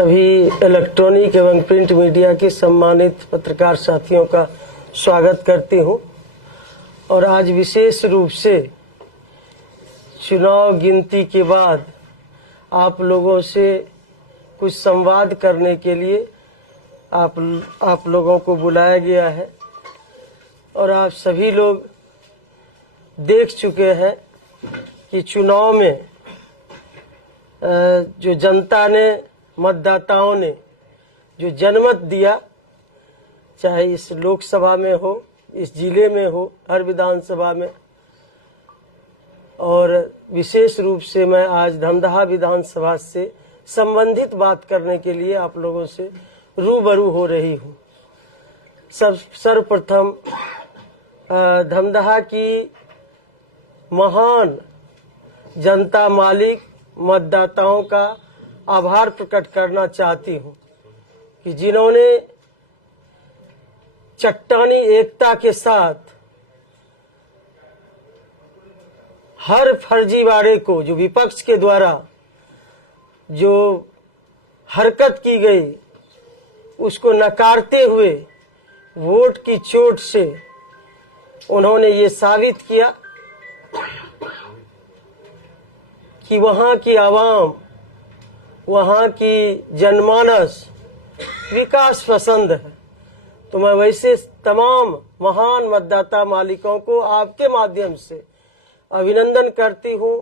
सभी इलेक्ट्रॉनिक एवं print media के सम्मानित पत्रकार साथियों का स्वागत करती हूं और आज विशेष रूप से चुनाव गिनती के बाद आप लोगों से कुछ संवाद करने के लिए आप लोगों को बुलाया गया है और आप सभी लोग देख चुके हैं कि चुनाव में जो जनता ने, मतदाताओं ने जो जनमत दिया, चाहे इस लोकसभा में हो, इस जिले में हो, हर विधानसभा में, और विशेष रूप से मैं आज धमदाहा विधानसभा से संबंधित बात करने के लिए आप लोगों से रूबरू हो रही हूँ। सर्वप्रथम धमदाहा की महान जनता मालिक मतदाताओं का आभार प्रकट करना चाहती हूं कि जिन्होंने चट्टानी एकता के साथ हर फर्जीवाड़े को, जो विपक्ष के द्वारा जो हरकत की गई, उसको नकारते हुए वोट की चोट से उन्होंने ये साबित किया कि वहां की आवाम, वहां की जनमानस विकास पसंद है। तो मैं वैसे तमाम महान मतदाता मालिकों को आपके माध्यम से अभिनंदन करती हूं,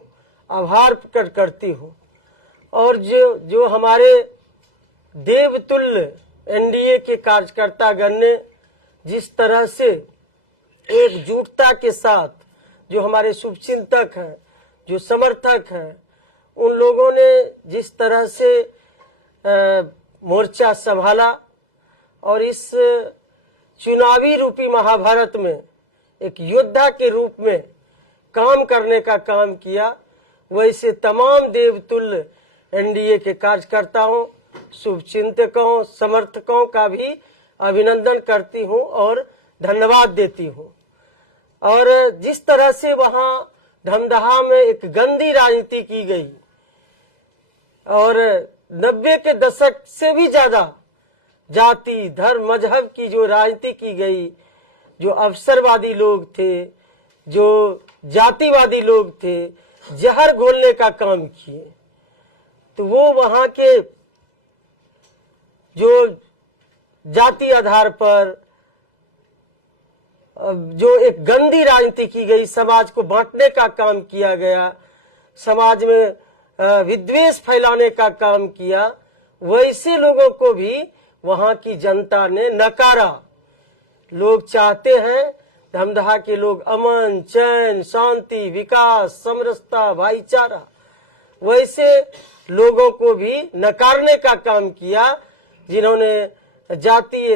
आभार प्रकट करती हूं। और जो हमारे देवतुल्य एनडीए के कार्यकर्तागण ने जिस तरह से एकजुटता के साथ, जो हमारे शुभचिंतक हैं, जो समर्थक हैं, उन लोगों ने जिस तरह से मोर्चा संभाला और इस चुनावी रूपी महाभारत में एक योद्धा के रूप में काम करने का काम किया, वैसे तमाम देवतुल्य एनडीए के कार्यकर्ताओं, शुभचिंतकों, समर्थकों का भी अभिनंदन करती हूं और धन्यवाद देती हूं। और जिस तरह से वहां धमदाहा में एक गंदी राजनीति की गई और 90 के दशक से भी ज्यादा जाति, धर्म, मजहब की जो राजनीति की गई, जो अवसरवादी लोग थे, जो जातिवादी लोग थे, जहर घोलने का काम किए, तो वो वहां के जो जाति आधार पर जो एक गंदी राजनीति की गई, समाज को बांटने का काम किया गया, समाज में विद्वेष फैलाने का काम किया, वैसे लोगों को भी वहां की जनता ने नकारा। लोग चाहते हैं धमदाहा के लोग अमन, चैन, शांति, विकास, समरसता, भाईचारा, वैसे लोगों को भी नकारने का काम किया जिन्होंने जातीय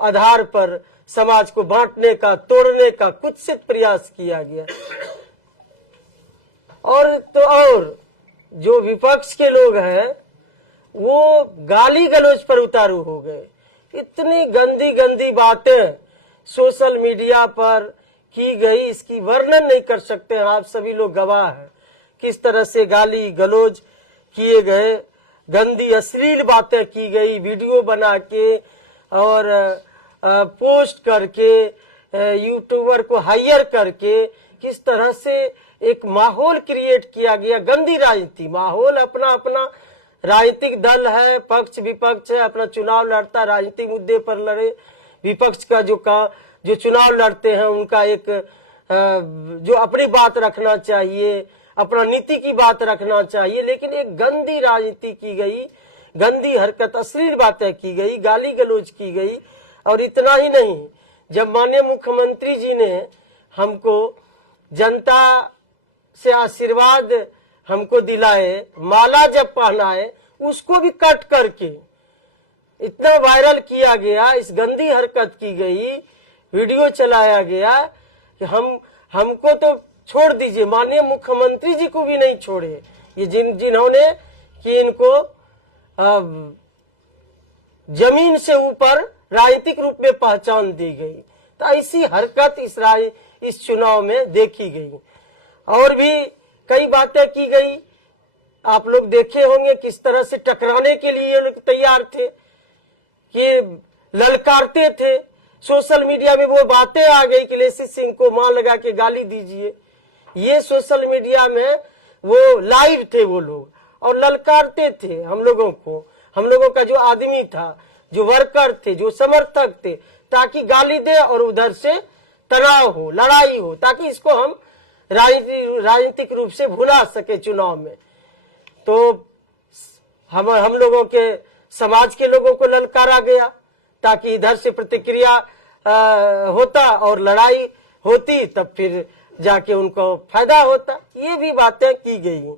आधार पर समाज को बांटने का, तोड़ने का कुत्सित प्रयास किया गया। और जो विपक्ष के लोग हैं वो गाली गलौज पर उतारू हो गए। इतनी गंदी गंदी बातें सोशल मीडिया पर की गई, इसकी वर्णन नहीं कर सकते हैं। आप सभी लोग गवाह हैं किस तरह से गाली गलौज किए गए, गंदी अश्लील बातें की गई, वीडियो बना के और पोस्ट करके, यूट्यूबर को हायर करके किस तरह से एक माहौल क्रिएट किया गया। गंदी राजनीति माहौल, अपना अपना राजनीतिक दल है, पक्ष विपक्ष है, अपना चुनाव लड़ता, राजनीतिक मुद्दे पर लड़े। विपक्ष का जो चुनाव लड़ते हैं उनका एक जो अपनी बात रखना चाहिए, अपना नीति की बात रखना चाहिए, लेकिन एक गंदी राजनीति की गई, गंदी हरकत, अश्लील बातें की गई, गाली गलौज की गई। और इतना ही नहीं, जब माननीय मुख्यमंत्री जी ने हमको जनता से आशीर्वाद हमको दिलाए, माला जब पहनाए, उसको भी कट करके इतना वायरल किया गया, इस गंदी हरकत की गई, वीडियो चलाया गया कि हमको तो छोड़ दीजिए, माननीय मुख्यमंत्री जी को भी नहीं छोड़े। ये जिन्होंने कि इनको जमीन से ऊपर राजनीतिक रूप में पहचान दी गई, तो ऐसी हरकत इस चुनाव में देखी गई। और भी कई बातें की गई, आप लोग देखे होंगे किस तरह से टकराने के लिए ये लोग तैयार थे, कि ललकारते थे। सोशल मीडिया में वो बातें आ गई कि लेसी सिंह को मां लगा के गाली दीजिए। ये सोशल मीडिया में वो लाइव थे वो लोग, और ललकारते थे हम लोगों को, हम लोगों का जो आदमी था, जो वर्कर थे, जो समर्थक थे, ताकि गाली दे और उधर से तनाव हो, लड़ाई हो, ताकि इसको हम राजनीतिक रूप से भुला सके चुनाव में। तो हम लोगों के समाज के लोगों को ललकारा गया ताकि इधर से प्रतिक्रिया होता और लड़ाई होती, तब फिर जाके उनको फायदा होता। ये भी बातें की गई।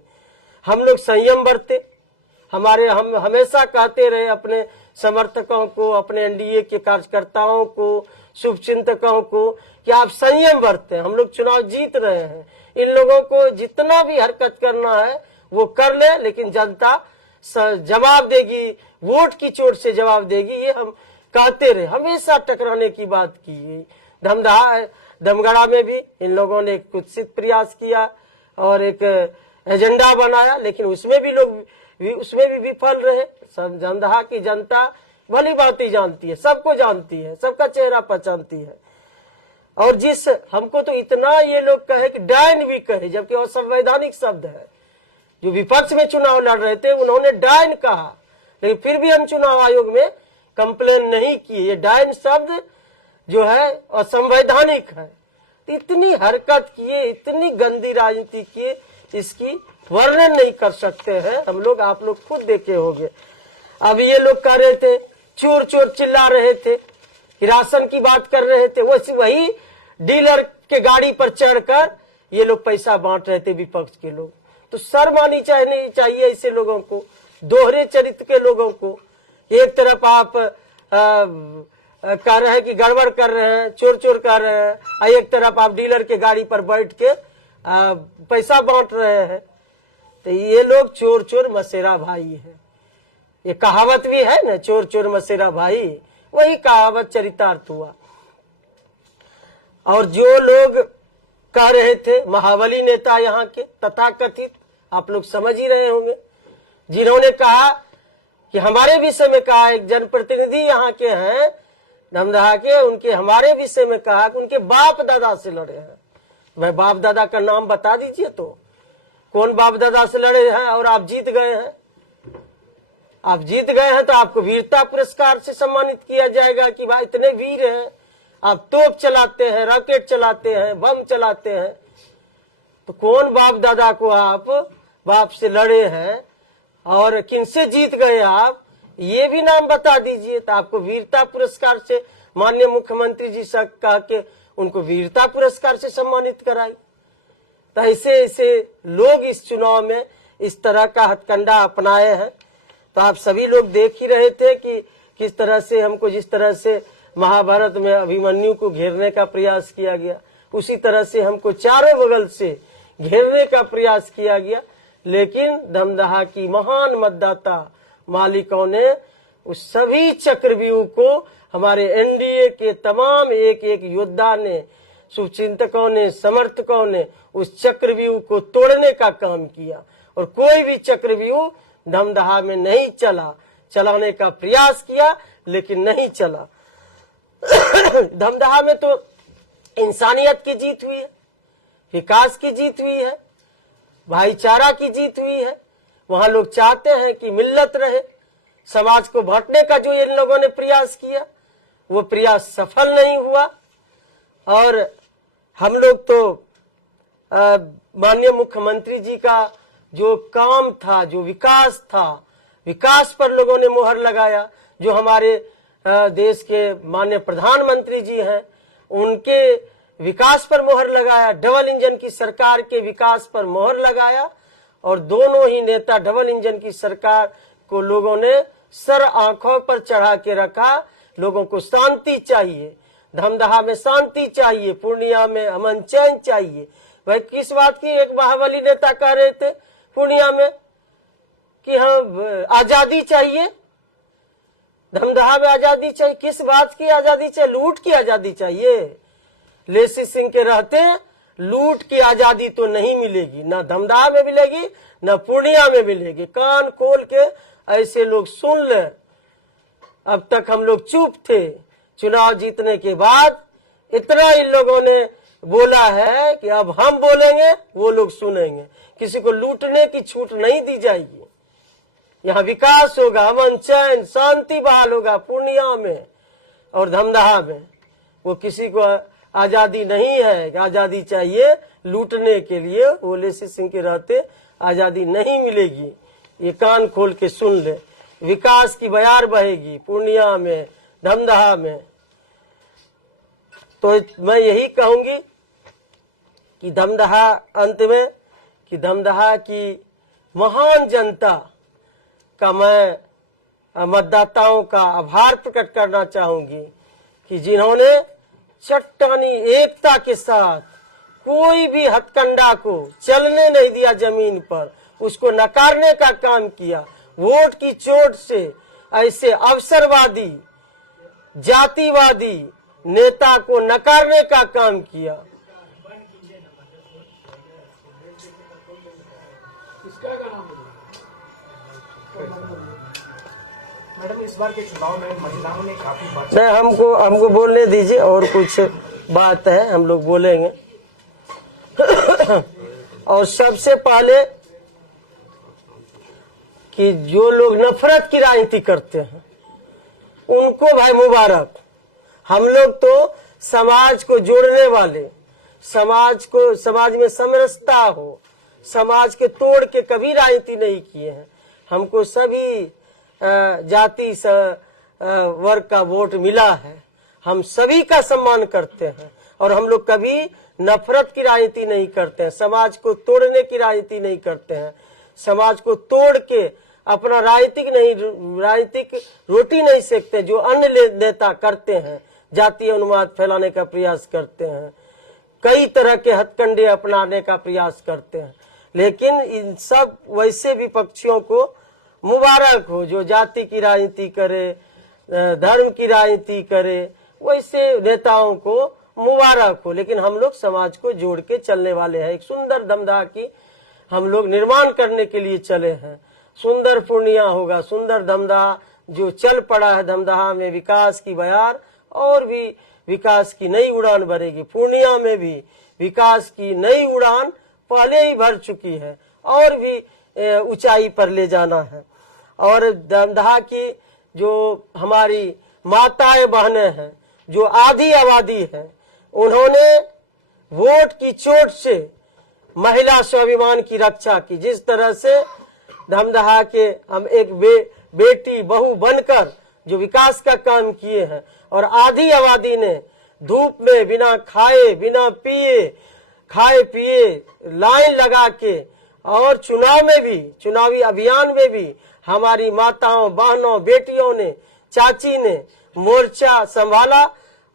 हम लोग संयम बरते, हम हमेशा कहते रहे अपने समर्थकों को, अपने एनडीए के कार्यकर्ताओं को, शुभचिंतकों को कि आप संयम बरते। हम लोग चुनाव जीत रहे हैं, इन लोगों को जितना भी हरकत करना है वो कर ले, लेकिन जनता जवाब देगी, वोट की चोट से जवाब देगी। ये हम कहते रहे, हमेशा टकराने की बात की। दमगढ़ा में भी इन लोगों ने कुत्सित प्रयास किया और एक एजेंडा बनाया, लेकिन उसमें भी विफल रहे। दमदहा की जनता भली बातें जानती है, सबको जानती है, सबका चेहरा पहचानती है। और जिस हमको तो इतना ये लोग कहे कि डायन भी कहे, जबकि असंवैधानिक शब्द है। जो विपक्ष में चुनाव लड़ रहे थे उन्होंने डायन कहा, लेकिन फिर भी हम चुनाव आयोग में कंप्लेन नहीं किए। ये डायन शब्द जो है असंवैधानिक है। इतनी हरकत किए, इतनी गंदी राजनीति किए, इसकी वर्णन नहीं कर सकते हैं हम लोग, आप लोग खुद देखे होंगे। अब ये लोग कह रहे थे, चोर चोर चिल्ला रहे थे, राशन की बात कर रहे थे, वही डीलर के गाड़ी पर चढ़कर ये लोग पैसा बांट रहे थे विपक्ष के लोग। तो शर्म आनी चाहिए ऐसे लोगों को, दोहरे चरित्र के लोगों को। एक तरफ आप कह रहे हैं कि गड़बड़ कर रहे हैं, चोर चोर कर रहे हैं, और एक तरफ आप डीलर के गाड़ी पर बैठ के पैसा बांट रहे हैं। तो ये लोग चोर चोर मसेरा भाई है। ये कहावत भी है ना, चोर चोर मसेरा भाई, वही कहावत चरितार्थ हुआ। और जो लोग कह रहे थे महाबली नेता यहाँ के तथाकथित, आप लोग समझ ही रहे होंगे, जिन्होंने कहा कि हमारे विषय में कहा, एक जनप्रतिनिधि यहाँ के हैं दमदहा के, उनके हमारे विषय में कहा कि उनके बाप दादा से लड़े हैं। मैं बाप दादा का नाम बता दीजिए तो कौन बाप दादा से लड़े हैं और आप जीत गए हैं। आप जीत गए हैं तो आपको वीरता पुरस्कार से सम्मानित किया जाएगा कि भाई इतने वीर हैं, आप तोप चलाते हैं, रॉकेट चलाते हैं, बम चलाते हैं। तो कौन बाप दादा को आप बाप से लड़े हैं और किनसे जीत गए आप, ये भी नाम बता दीजिए। तो आपको वीरता पुरस्कार से माननीय मुख्यमंत्री जी से कहा के उनको वीरता पुरस्कार से सम्मानित कराई। तो ऐसे लोग इस चुनाव में इस तरह का हथकंडा अपनाए हैं। तो आप सभी लोग देख ही रहे थे कि किस तरह से हमको, जिस तरह से महाभारत में अभिमन्यु को घेरने का प्रयास किया गया, उसी तरह से हमको चारों बगल से घेरने का प्रयास किया गया। लेकिन दमदहा की महान मतदाता मालिकों ने उस सभी चक्रव्यूह को, हमारे एनडीए के तमाम एक एक योद्धा ने, शुभचिंतकों ने, समर्थकों ने उस चक्रव्यूह को तोड़ने का काम किया। और कोई भी चक्रव्यूह दमदहा में नहीं चला, चलाने का प्रयास किया लेकिन नहीं चला। दमदहा में तो इंसानियत की जीत हुई है, विकास की जीत हुई है, भाईचारा की जीत हुई है। वहां लोग चाहते हैं कि मिल्लत रहे। समाज को बांटने का जो इन लोगों ने प्रयास किया वो प्रयास सफल नहीं हुआ। और हम लोग तो माननीय मुख्यमंत्री जी का जो काम था, जो विकास था, विकास पर लोगों ने मोहर लगाया। जो हमारे देश के माननीय प्रधानमंत्री जी हैं उनके विकास पर मोहर लगाया, डबल इंजन की सरकार के विकास पर मोहर लगाया। और दोनों ही नेता डबल इंजन की सरकार को लोगों ने सर आंखों पर चढ़ा के रखा। लोगों को शांति चाहिए, दमदहा में शांति चाहिए, पूर्णिया में अमन चैन चाहिए। भाई किस बात की एक महाबली नेता कह रहे थे पूर्णिया में कि हम आजादी चाहिए, दमदहा में आजादी चाहिए। किस बात की आजादी चाहिए? लूट की आजादी चाहिए। लेसी सिंह के रहते लूट की आजादी तो नहीं मिलेगी, ना धमदाहा में मिलेगी ना पूर्णिया में मिलेगी। कान खोल के ऐसे लोग सुन ले। अब तक हम लोग चुप थे, चुनाव जीतने के बाद इतना इन लोगों ने बोला है कि अब हम बोलेंगे वो लोग सुनेंगे। किसी को लूटने की छूट नहीं दी जाएगी। यहाँ विकास होगा, अमन चैन शांति बहाल होगा पूर्णिया में और धमदाहा में। वो किसी को आजादी नहीं है कि आजादी चाहिए लूटने के लिए, वो लेसी सिंह के रहते आजादी नहीं मिलेगी। ये कान खोल के सुन ले। विकास की बयार बहेगी पूर्णिया में, धमदाहा में। तो मैं यही कहूंगी कि धमदाहा अंत में कि धमदाहा की महान जनता का मैं मतदाताओं का आभार प्रकट करना चाहूंगी कि जिन्होंने चट्टानी एकता के साथ कोई भी हथकंडा को चलने नहीं दिया जमीन पर, उसको नकारने का काम किया। वोट की चोट से ऐसे अवसरवादी जातिवादी नेता को नकारने का काम किया। मैडम, इस बार के चुनाव में महिलाओं ने काफी नहीं, हमको बोलने दीजिए। और कुछ बात है हम लोग बोलेंगे। और सबसे पहले कि जो लोग नफरत की राजनीति करते हैं उनको भाई मुबारक। हम लोग तो समाज को जोड़ने वाले, समाज में समरसता हो, समाज के तोड़ के कभी राजनीति नहीं किए हैं। हमको सभी जाति वर्ग का वोट मिला है। हम सभी का सम्मान करते हैं और हम लोग कभी नफरत की राजनीति नहीं करते हैं, समाज को तोड़ने की राजनीति नहीं करते हैं। समाज को तोड़ के अपना राजनीतिक रोटी नहीं सेकते जो अन्य नेता करते हैं। जातीय उन्माद फैलाने का प्रयास करते हैं, कई तरह के हथकंडे अपनाने का प्रयास करते हैं। लेकिन इन सब वैसे विपक्षियों को मुबारक हो जो जाति की राजनीति करे, धर्म की राजनीति करे, वैसे नेताओं को मुबारक हो। लेकिन हम लोग समाज को जोड़ के चलने वाले हैं। एक सुंदर धमदाहा की हम लोग निर्माण करने के लिए चले हैं। सुंदर पूर्णिया होगा, सुंदर धमदाहा जो चल पड़ा है। धमदाहा में विकास की बयार और भी विकास की नई उड़ान भरेगी। पूर्णिया में भी विकास की नई उड़ान पहले ही भर चुकी है और भी ऊंचाई पर ले जाना है। और धमदाहा की जो हमारी माताएं बहनें हैं, जो आधी आबादी है, उन्होंने वोट की चोट से महिला स्वाभिमान की रक्षा की। जिस तरह से धमदाहा के हम एक बेटी बहू बनकर जो विकास का काम किए हैं और आधी आबादी ने धूप में बिना खाए बिना खाए पिए लाइन लगा के और चुनाव में भी, चुनावी अभियान में भी हमारी माताओं बहनों बेटियों ने, चाची ने मोर्चा संभाला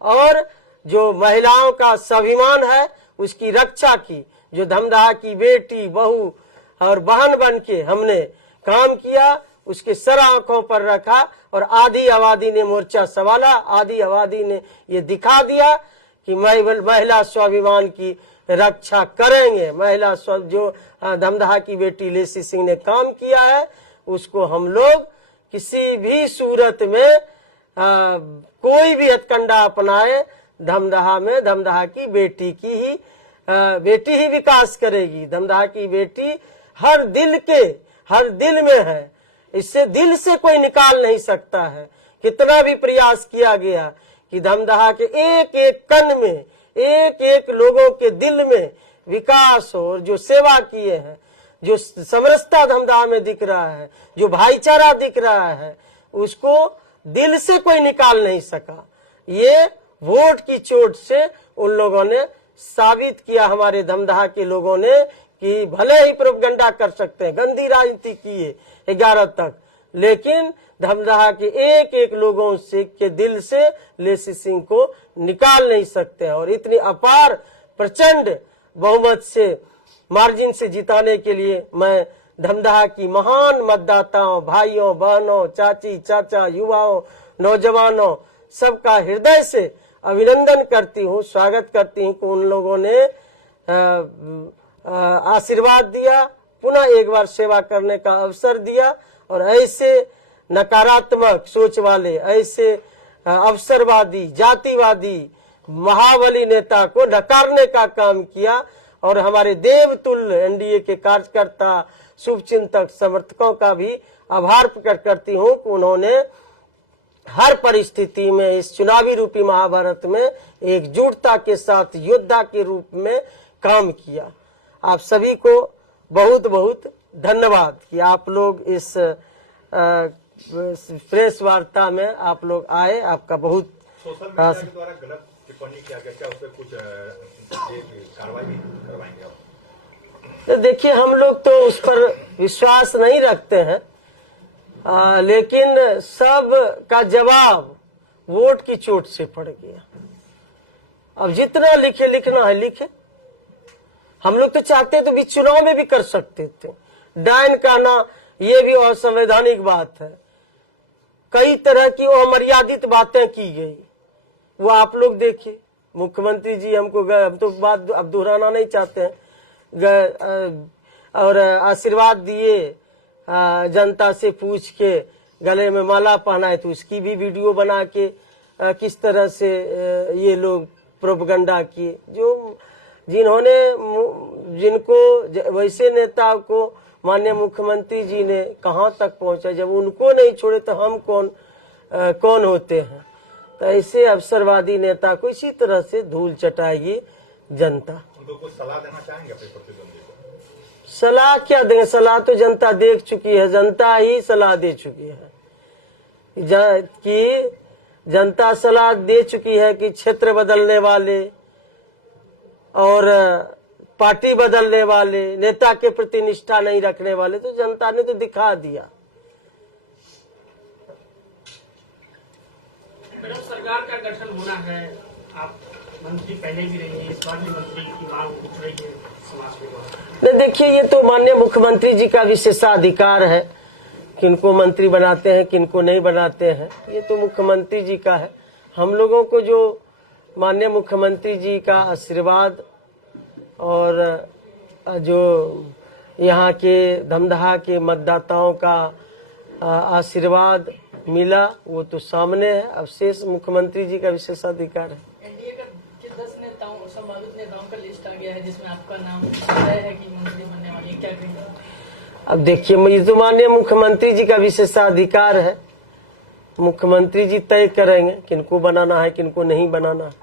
और जो महिलाओं का स्वाभिमान है उसकी रक्षा की। जो धमदाहा की बेटी बहू और बहन बन के हमने काम किया, उसके सर आंखों पर रखा और आधी आबादी ने मोर्चा संभाला। आधी आबादी ने ये दिखा दिया कि महिला स्वाभिमान की रक्षा करेंगे। महिला जो धमदाहा की बेटी लेसी सिंह ने काम किया है उसको हम लोग किसी भी सूरत में कोई भी हथकंडा अपनाए, धमदाहा में धमदाहा की बेटी ही विकास करेगी। धमदाहा की बेटी हर दिल में है, इससे दिल से कोई निकाल नहीं सकता है। कितना भी प्रयास किया गया कि धमदाहा के एक एक कण में, एक एक लोगों के दिल में विकास हो। और जो सेवा किए हैं, जो समरसता धमदाहा में दिख रहा है, जो भाईचारा दिख रहा है, उसको दिल से कोई निकाल नहीं सका। ये वोट की चोट से उन लोगों ने साबित किया, हमारे धमदाहा के लोगों ने, कि भले ही प्रोपगंडा कर सकते हैं, गंदी राजनीति की है 11 तक, लेकिन धमदाहा के एक एक लोगों से के दिल से लेसी सिंह को निकाल नहीं सकते। और इतनी अपार प्रचंड बहुमत से मार्जिन से जिताने के लिए मैं धमदाहा की महान मतदाताओं, भाइयों बहनों, चाची चाचा, युवाओं, नौजवानों सबका हृदय से अभिनंदन करती हूँ, स्वागत करती हूँ कि उन लोगों ने आशीर्वाद दिया, पुनः एक बार सेवा करने का अवसर दिया। और ऐसे नकारात्मक सोच वाले, ऐसे अवसरवादी, जातिवादी, महाबली नेता को नकारने का काम किया। और हमारे देवतुल्य एनडीए के कार्यकर्ता, शुभचिंतक, समर्थकों का भी आभार प्रकट करती हूँ कि उन्होंने हर परिस्थिति में इस चुनावी रूपी महाभारत में एकजुटता के साथ योद्धा के रूप में काम किया। आप सभी को बहुत बहुत धन्यवाद कि आप लोग इस प्रेस वार्ता में आप लोग आए। आपका बहुत सोशल मीडिया के द्वारा गलत टिप्पणी किया गया, क्या उस पर कुछ कार्रवाई भी करवाएंगे आप? तो देखिए, हम लोग तो उस पर विश्वास नहीं रखते हैं, लेकिन सब का जवाब वोट की चोट से पड़ गया। अब जितना लिखना है लिखे। हम लोग तो चाहते तो भी चुनाव में भी कर सकते थे। डायन कहना ये भी असंवैधानिक बात है। कई तरह की अमर्यादित बातें की गई, वो आप लोग देखिए। मुख्यमंत्री जी हमको हम तो बात अब दोहराना नहीं चाहते हैं, और आशीर्वाद दिए, जनता से पूछ के गले में माला पहनाए, तो उसकी भी वीडियो बना के किस तरह से ये लोग प्रोपगंडा किए। जिनको वैसे नेता को माननीय मुख्यमंत्री जी ने कहां तक पहुंचा, जब उनको नहीं छोड़े तो हम कौन होते हैं। तो ऐसे अवसरवादी नेता को इसी तरह से धूल चटाएगी जनता। उनको कुछ सलाह देना चाहेंगे अपने प्रतिद्वंदी को? सलाह क्या देंगे? सलाह तो जनता देख चुकी है, जनता ही सलाह दे चुकी है कि जनता सलाह दे चुकी है कि क्षेत्र बदलने वाले और पार्टी बदलने वाले, नेता के प्रति निष्ठा नहीं रखने वाले, तो जनता ने तो दिखा दिया। मैडम, सरकार का गठन होना है, आप मंत्री पहले भी रही है, इस बार भी मंत्री की मांग उठ रही है समाज के द्वारा। देखिए, ये तो माननीय मुख्यमंत्री जी का विशेषाधिकार है, किनको मंत्री बनाते हैं किनको नहीं बनाते हैं, ये तो मुख्यमंत्री जी का है। हम लोगों को जो माननीय मुख्यमंत्री जी का आशीर्वाद और जो यहाँ के धमदाहा के मतदाताओं का आशीर्वाद मिला, वो तो सामने है। अब शेष मुख्यमंत्री जी का विशेषाधिकार है। एनडीए का 10 नेताओं, संभावित नेताओं का लिस्ट आ गया है, जिसमें आपका नाम तय है कि मंत्री बनने वाली है, क्या कहेंगे? अब देखिए, ये तो माननीय मुख्यमंत्री जी का विशेषाधिकार है। मुख्यमंत्री जी तय करेंगे किनको बनाना है किनको नहीं बनाना है।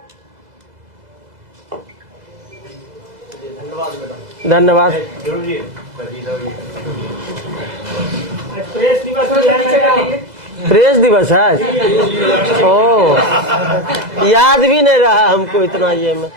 धन्यवाद। प्रेस दिवस है। ओ, याद भी नहीं रहा हमको इतना ये में।